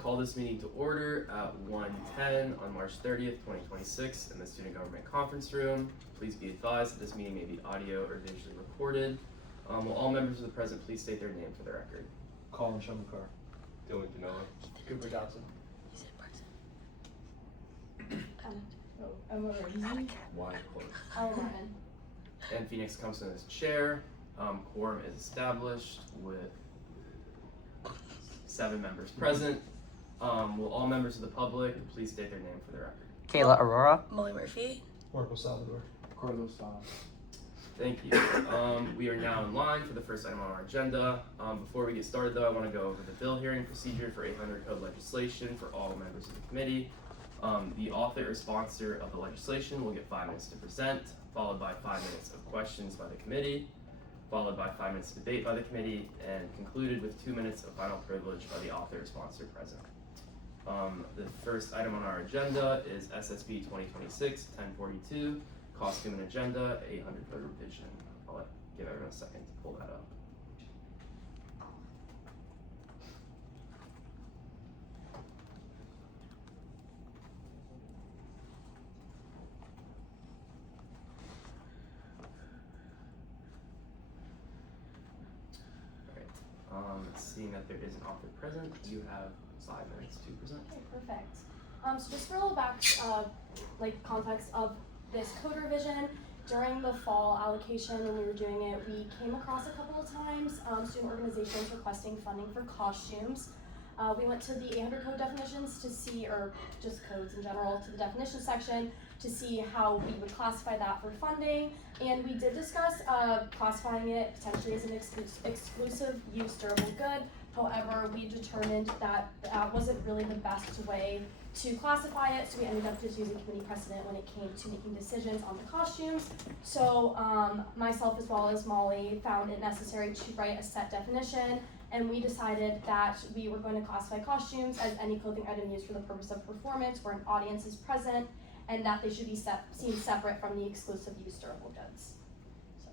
call this meeting to order at 1:10 on March 30th, 2026 in the Student Government Conference Room. Please be advised that this meeting may be audio or visually recorded. Will all members of the present please state their name for the record? Colin Shumakar. Dylan Canella. Cooper Dodson. Emma Ramsey. Wyatt Clark. Ella Martin. And Phoenix Thompson as chair. Quorum is established with 7 members present. Will all members of the public please state their name for the record? Kayla Aurora. Molly Murphy. Marco Salvador. Carlos Salas. Thank you. We are now in line for the first item on our agenda. Before we get started though, I want to go over the bill hearing procedure for 800 code legislation for all members of the committee. The author or sponsor of the legislation will get 5 minutes to present, followed by 5 minutes of questions by the committee, followed by 5 minutes of debate by the committee, and concluded with 2 minutes of final privilege by the author or sponsor present. The first item on our agenda is SSB 2026-1042, Costume and Agenda, 800 code revision. I'll give everyone a second to pull that up. Seeing that there is an author present, you have 5 minutes to present. Okay, perfect. So just for a little context of this code revision, during the fall allocation when we were doing it, we came across a couple of times student organizations requesting funding for costumes. We went to the 800 code definitions to see, or just codes in general, to the definition section to see how we would classify that for funding. And we did discuss classifying it potentially as an exclusive use durable good. However, we determined that that wasn't really the best way to classify it, so we ended up just using committee precedent when it came to making decisions on the costumes. So myself as well as Molly found it necessary to write a set definition, and we decided that we were going to classify costumes as any clothing item used for the purpose of performance where an audience is present, and that they should be seen separate from the exclusive use durable goods. So.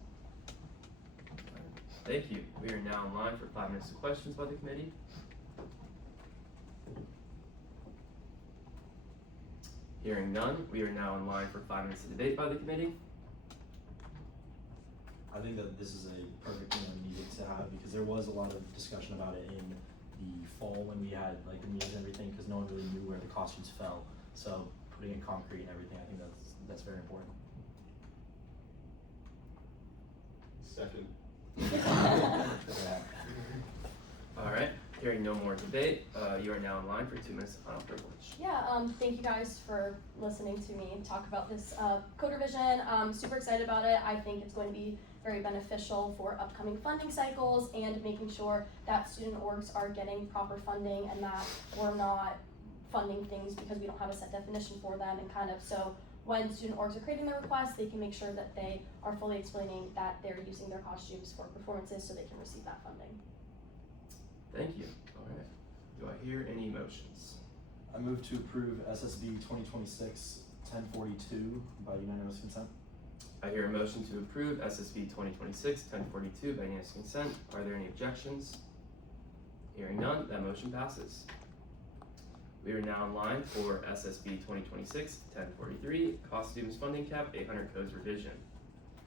Thank you. We are now in line for 5 minutes of questions by the committee. Hearing none, we are now in line for 5 minutes of debate by the committee. I think that this is a perfect thing we needed to have because there was a lot of discussion about it in the fall when we had like the meetings and everything because no one really knew where the costumes fell. So putting it concrete and everything, I think that's very important. Second. Yeah. All right. Hearing no more debate, you are now in line for 2 minutes of final privilege. Yeah, thank you guys for listening to me talk about this code revision. I'm super excited about it. I think it's going to be very beneficial for upcoming funding cycles and making sure that student orgs are getting proper funding and that we're not funding things because we don't have a set definition for them, and kind of so when student orgs are creating their requests, they can make sure that they are fully explaining that they're using their costumes for performances so they can receive that funding. Thank you. All right. Do I hear any motions? I move to approve SSB 2026-1042 by unanimous consent. I hear a motion to approve SSB 2026-1042 by unanimous consent. Are there any objections? Hearing none, that motion passes. We are now in line for SSB 2026-1043, Costumes Funding Cap 800 Codes Revision.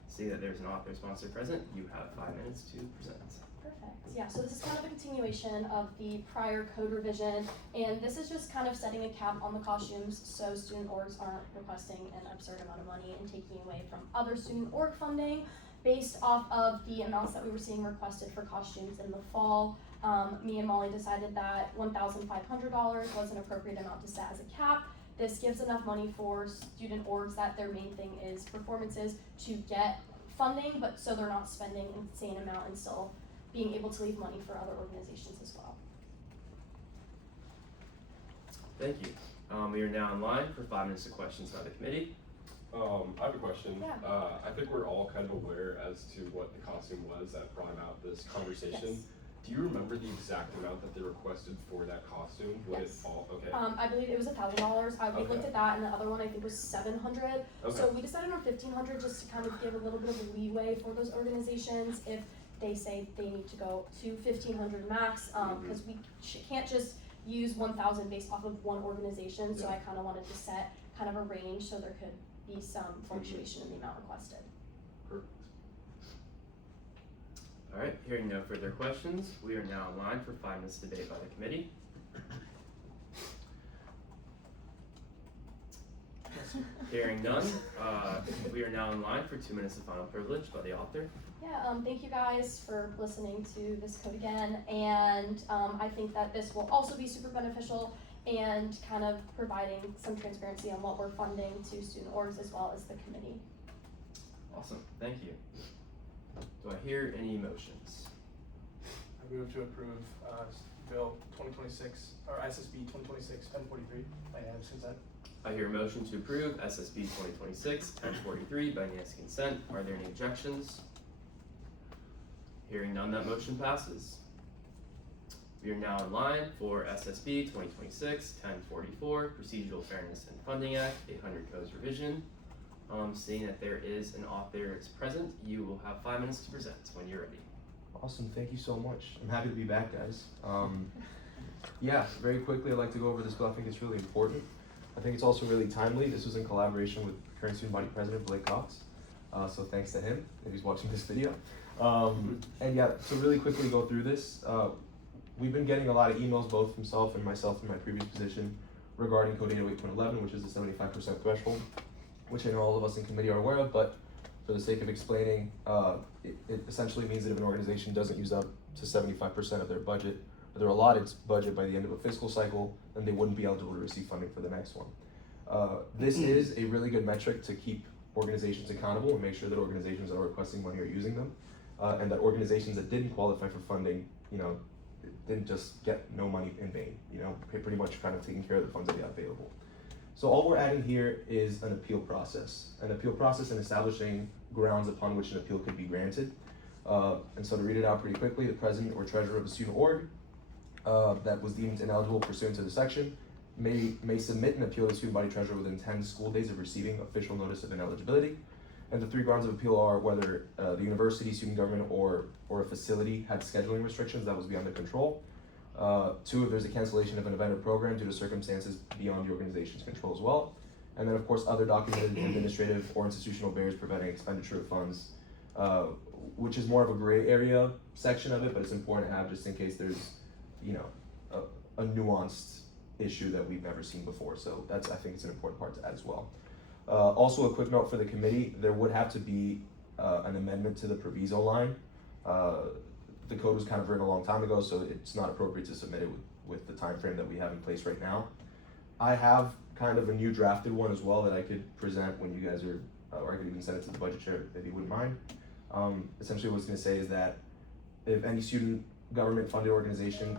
See that there's an author sponsor present. You have 5 minutes to present. Perfect. Yeah, so this is kind of a continuation of the prior code revision, and this is just kind of setting a cap on the costumes so student orgs aren't requesting an absurd amount of money and taking away from other student org funding based off of the amounts that we were seeing requested for costumes in the fall. Me and Molly decided that $1,500 was an appropriate amount to set as a cap. This gives enough money for student orgs that their main thing is performances to get funding, but so they're not spending an insane amount and still being able to leave money for other organizations as well. Thank you. We are now in line for 5 minutes of questions by the committee. I have a question. Yeah. I think we're all kind of aware as to what the costume was that brought about this conversation. Yes. Do you remember the exact amount that they requested for that costume? Would Yes. it fall? Okay. I believe it was $1,000. We Okay. looked at that, and the other one I think was $700. Okay. So we decided on $1,500 just to kind of give a little bit of a leeway for those organizations if they say they need to go to $1,500 max, because we can't just use 1,000 based off of one organization, so Yeah. I kind of wanted to set kind of a range so there could be some fluctuation in the amount requested. Perfect. Alright, hearing no further questions, we are now in line for 5 minutes debate by the committee. Hearing none, we are now in line for 2 minutes of final privilege by the author. Yeah, thank you guys for listening to this code again, and I think that this will also be super beneficial and kind of providing some transparency on what we're funding to student orgs as well as the committee. Awesome, thank you. Do I hear any motions? I move to approve Bill 2026, or SSB 2026-1043 by unanimous consent. I hear a motion to approve SSB 2026-1043 by unanimous consent. Are there any objections? Hearing none, that motion passes. We are now in line for SSB 2026-1044, Procedural Fairness and Funding Act, 800 Codes Revision. Seeing that there is an author is present, you will have 5 minutes to present when you're ready. Awesome, thank you so much. I'm happy to be back, guys. Yeah, very quickly, I'd like to go over this bill. I think it's really important. I think it's also really timely. This was in collaboration with current student body president Blake Cox. So thanks to him if he's watching this video. And yeah, to really quickly go through this, we've been getting a lot of emails, both himself and myself in my previous position, regarding Code 808.11, which is the 75% threshold, which I know all of us in committee are aware of, but for the sake of explaining, it essentially means that if an organization doesn't use up to 75% of their budget, or their allotted budget by the end of a fiscal cycle, then they wouldn't be eligible to receive funding for the next one. This is a really good metric to keep organizations accountable and make sure that organizations that are requesting money are using them, and that organizations that didn't qualify for funding, didn't just get no money in vain, pretty much kind of taking care of the funds that they have available. So all we're adding here is an appeal process and establishing grounds upon which an appeal could be granted. And so to read it out pretty quickly, the president or treasurer of a student org that was deemed ineligible pursuant to the section may submit an appeal to the student body treasurer within 10 school days of receiving official notice of ineligibility. And the 3 grounds of appeal are whether the university, student government, or a facility had scheduling restrictions that was beyond their control. 2, if there's a cancellation of an event or program due to circumstances beyond the organization's control as well. And then of course other documented administrative or institutional barriers preventing expenditure of funds, which is more of a gray area section of it, but it's important to have just in case there's, a nuanced issue that we've never seen before. So I think it's an important part to add as well. Also a quick note for the committee, there would have to be an amendment to the proviso line. The code was kind of written a long time ago, so it's not appropriate to submit it with the time frame that we have in place right now. I have kind of a new drafted one as well that I could present when you guys are, or I could even send it to the budget chair if you wouldn't mind. Essentially what it's going to say is that if any student government funded organization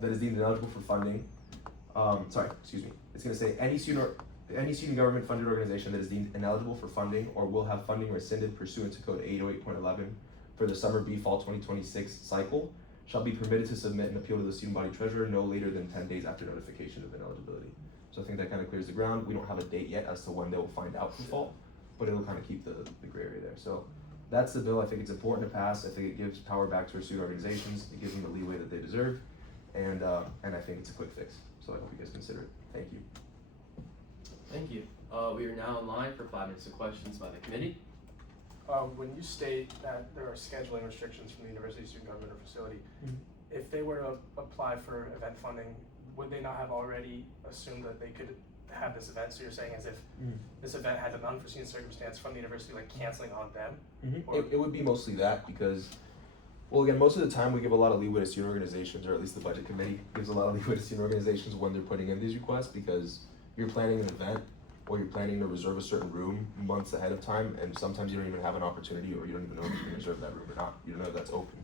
that is deemed ineligible for funding, it's going to say any student government funded organization that is deemed ineligible for funding or will have funding rescinded pursuant to Code 808.11 for the summer B-Fall 2026 cycle shall be permitted to submit an appeal to the student body treasurer no later than 10 days after notification of ineligibility. So I think that kind of clears the ground. We don't have a date yet as to when they will find out for fall, but it'll kind of keep the gray area there. So that's the bill. I think it's important to pass. I think it gives power back to our student organizations. It gives them the leeway that they deserve, and I think it's a quick fix. So I hope you guys consider it. Thank you. Thank you. We are now in line for 5 minutes of questions by the committee. When you state that there are scheduling restrictions from the university, student government, or facility, if they were to apply for event funding, would they not have already assumed that they could have this event? So you're saying as if this event had an unforeseen circumstance from the university, like canceling on them? Or It would be mostly that because, well, again, most of the time we give a lot of leeway to student organizations, or at least the budget committee gives a lot of leeway to student organizations when they're putting in these requests, because you're planning an event or you're planning to reserve a certain room months ahead of time, and sometimes you don't even have an opportunity, or you don't even know if you can reserve that room or not. You don't know if that's open.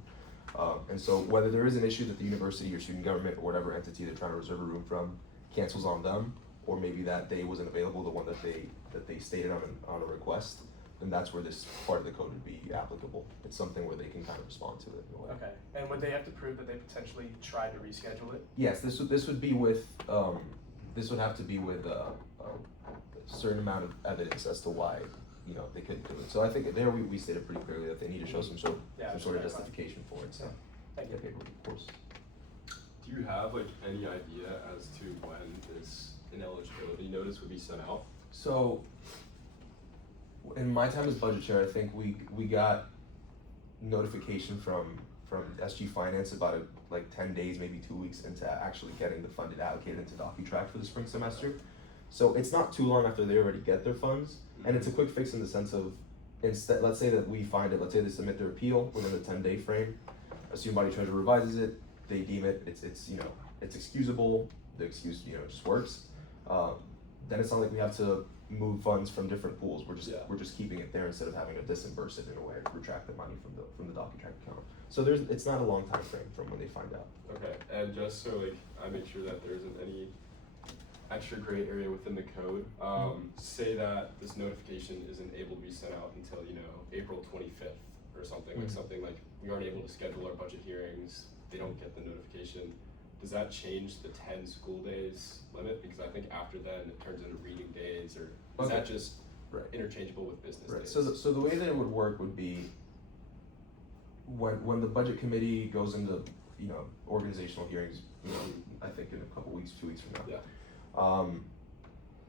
And so whether there is an issue that the university or student government or whatever entity they're trying to reserve a room from cancels on them, or maybe that day wasn't available, the one that they stated on a request, then that's where this part of the code would be applicable. It's something where they can kind of respond to it in a way. okay, and would they have to prove that they potentially tried to reschedule it? Yes, this would be with this would have to be with a certain amount of evidence as to why they couldn't do it. So I think there we stated pretty clearly that they need to show some sort of Yeah, justification that's fine. for it. So Thank you. paperwork, of course. Do you have like any idea as to when this ineligibility notice would be sent out? So, in my time as budget chair, I think we got notification from SG Finance about like 10 days, maybe 2 weeks into actually getting the funded allocated into DocuTrack for the spring semester. So it's not too long after they already get their funds, and it's a quick fix in the sense of, instead, let's say that we find it, let's say they submit their appeal within the 10-day frame, student body treasurer revises it, they deem it, it's you know, it's excusable, the excuse, you know, just works. Then it's not like we have to move funds from different pools, we're just keeping it there instead of having to disburse it in a way, retract the money from the DocuTrack account. So it's not a long time frame from when they find out. Okay, and just so like I make sure that there isn't any extra gray area within the code, say that this notification isn't able to be sent out until, you know, April 25th or something, like something like we aren't able to schedule our budget hearings, they don't get the notification. Does that change the 10 school days limit? Because I think after then it turns into reading days, or is that just interchangeable with business days? So the way that it would work would be when the budget committee goes into, you know, organizational hearings, you know, I think in a couple weeks, 2 weeks from now. Yeah.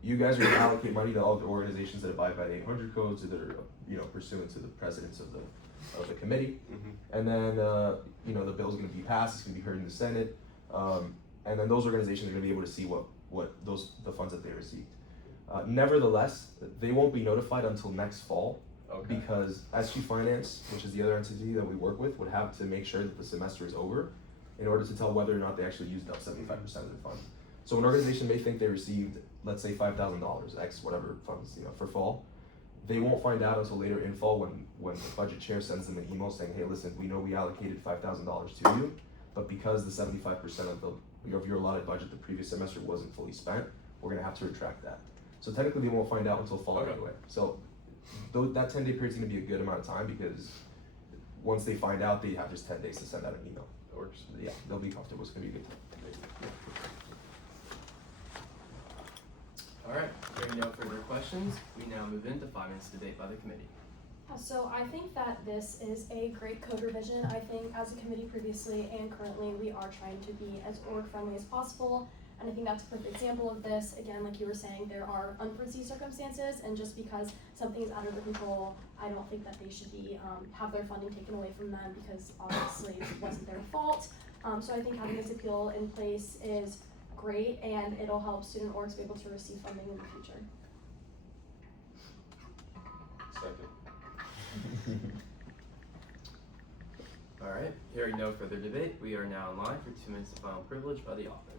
You guys are gonna allocate money to all the organizations that abide by the 800 codes, that are, you know, pursuant to the presidents of the committee. And then, you know, the bill's gonna be passed, it's gonna be heard in the Senate. And then those organizations are gonna be able to see what the funds that they received. Nevertheless, they won't be notified until next fall. Okay. Because SG Finance, which is the other entity that we work with, would have to make sure that the semester is over in order to tell whether or not they actually used up 75% of their funds. So an organization may think they received, let's say $5,000, X whatever funds, you know, for fall. They won't find out until later in fall when the budget chair sends them an email saying, hey, listen, we know we allocated $5,000 to you, but because the 75% of your allotted budget the previous semester wasn't fully spent, we're gonna have to retract that. So technically they won't find out until fall anyway. So that 10-day period is gonna be a good amount of time, because once they find out, they have just 10 days to send out an email. That works. Yeah, they'll be comfortable, it's gonna be a good time. Alright, hearing no further questions, we now move into 5 minutes debate by the committee. So I think that this is a great code revision. I think as a committee previously and currently, we are trying to be as org friendly as possible. And I think that's a perfect example of this. Again, like you were saying, there are unforeseen circumstances, and just because something is out of their control, I don't think that they should be have their funding taken away from them, because obviously it wasn't their fault. So I think having this appeal in place is great, and it'll help student orgs be able to receive funding in the future. Second. Alright, hearing no further debate, we are now in line for 2 minutes of final privilege by the author.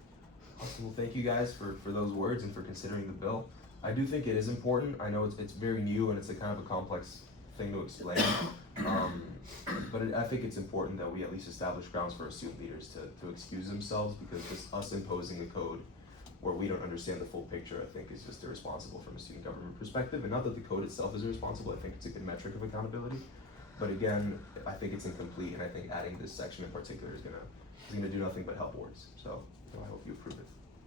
Awesome. Well, thank you guys for those words and for considering the bill. I do think it is important. I know it's very new and it's a kind of a complex thing to explain, but I think it's important that we at least establish grounds for our student leaders to excuse themselves, because just us imposing a code where we don't understand the full picture, I think is just irresponsible from a student government perspective. And not that the code itself is irresponsible, I think it's a good metric of accountability. But again, I think it's incomplete, and I think adding this section in particular is gonna do nothing but help orgs. So I hope you approve it.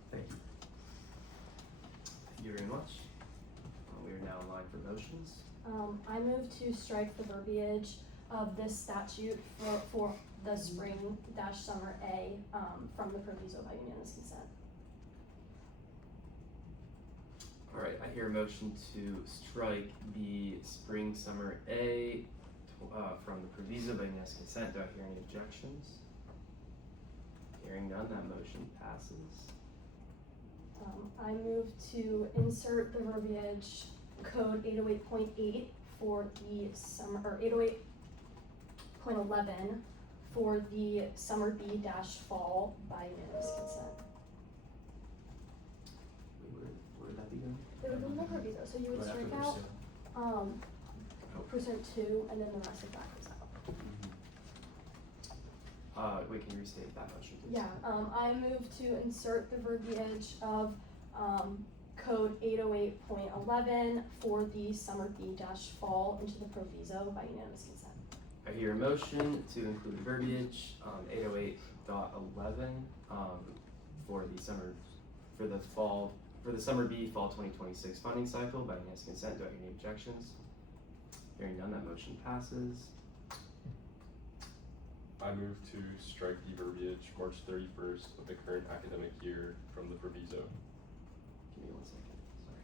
Thank you. Thank you very much. We are now in line for motions. I move to strike the verbiage of this statute for the spring-summer A from the proviso by unanimous consent. Alright, I hear a motion to strike the spring summer A from the proviso by unanimous consent. Do I hear any objections? Hearing none, that motion passes. I move to insert the verbiage code 808.8 for the summer, or 808.11 for the summer B-fall by unanimous consent. Where would that be going? It would be no proviso, so you would Right after strike out, percent 2, and then the rest of that goes out. Wait, can you restate that motion, please? Yeah, I move to insert the verbiage of code 808.11 for the summer B-fall into the proviso by unanimous consent. I hear a motion to include the verbiage 808.11 for the summer B fall 2026 funding cycle by unanimous consent. Do I hear any objections? Hearing none, that motion passes. I move to strike the verbiage March 31st of the current academic year from the proviso. Give me 1 second, sorry.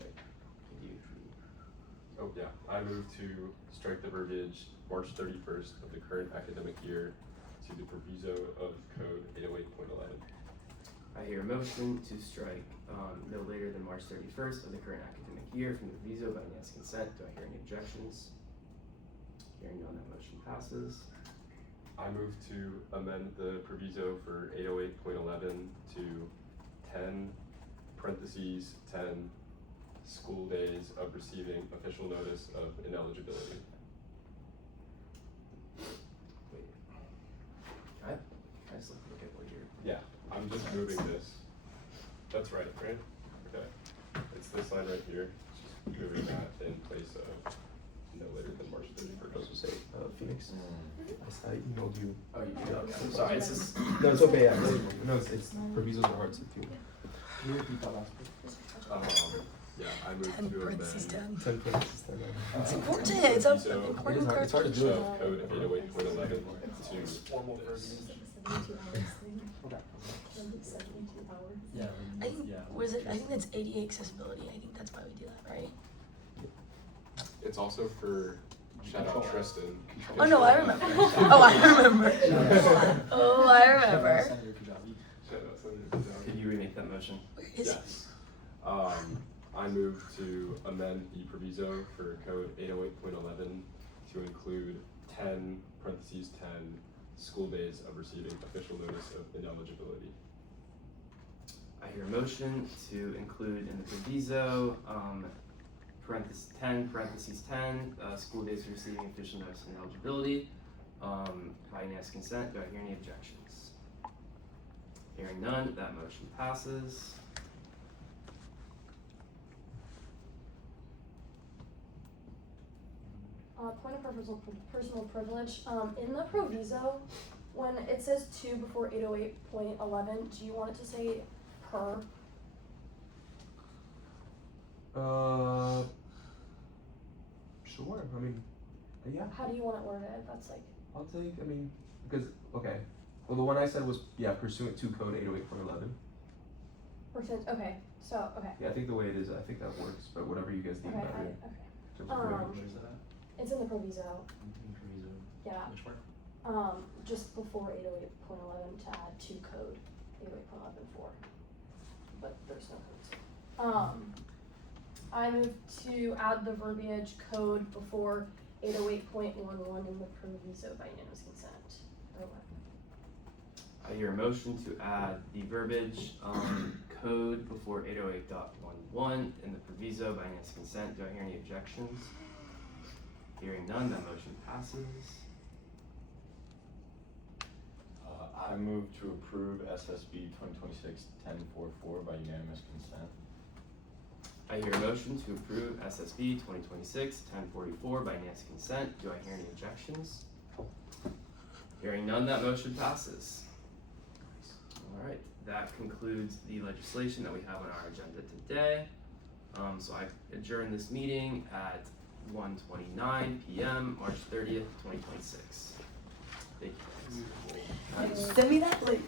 Right, can you read? Oh yeah, I move to strike the verbiage March 31st of the current academic year to the proviso of code 808.11. I hear a motion to strike no later than March 31st of the current academic year from the proviso by unanimous consent. Do I hear any objections? Hearing none, that motion passes. I move to amend the proviso for 808.11 to 10 parentheses 10 school days of receiving official notice of ineligibility. Wait. Can I just look at what you're. Yeah, I'm just moving this. That's right? Okay. It's this line right here. Just moving that in place of no later than March 31st. I was gonna say, Phoenix, I emailed you. Oh, you did? Okay. I'm sorry, it's just. No, it's okay, yeah, no, it's provisos are hard to do. Can you repeat that last part? Yeah, I move 10 to parentheses amend 10. 10 parentheses, 10, It's yeah. important. It's a So, important it is hard- it's hard to do it. of code 808.11 to Formal this. Okay. I think, Yeah. was it, I think that's ADA accessibility. I think that's why we do that, right? It's also for shout out Tristan. Oh, no, I remember. Oh, I remember. Oh, I remember. Senator Kajabi. Shout out Senator Kajabi. Could you remake that motion? Where is Yes. I move to amend the proviso for code 808.11 to include 10 parentheses 10 school days of receiving official notice of ineligibility. I hear a motion to include in the proviso, parentheses 10, school days for receiving official notice of ineligibility, by unanimous consent. Do I hear any objections? Hearing none, that motion passes. Point of personal privilege, in the proviso, when it says to before 808.11, do you want it to say per? Sure, I mean, yeah, How do you want it worded? That's like, I'll take, I mean, because, okay, well, the one I said was, yeah, pursuant to code 808.11. okay, so, okay, Yeah, I think the way it is, I think that works, but whatever you guys deem okay, better. okay. In terms of wording. Where's that at? It's in the proviso, Proviso. yeah, Which part? just before 808.11 to add to code 808.11.4, but there's no codes. I move to add the verbiage code before 808.11 in the proviso by unanimous consent. I hear a motion to add the verbiage, code before 808.11 in the proviso by unanimous consent. Do I hear any objections? Hearing none, that motion passes. I move to approve SSB 2026-1044 by unanimous consent. I hear a motion to approve SSB 2026-1044 by unanimous consent. Do I hear any objections? Hearing none, that motion passes. Alright, that concludes the legislation that we have on our agenda today. So I adjourn this meeting at 1:29 p.m. March 30th, 2026. Thank you guys. Send me that link.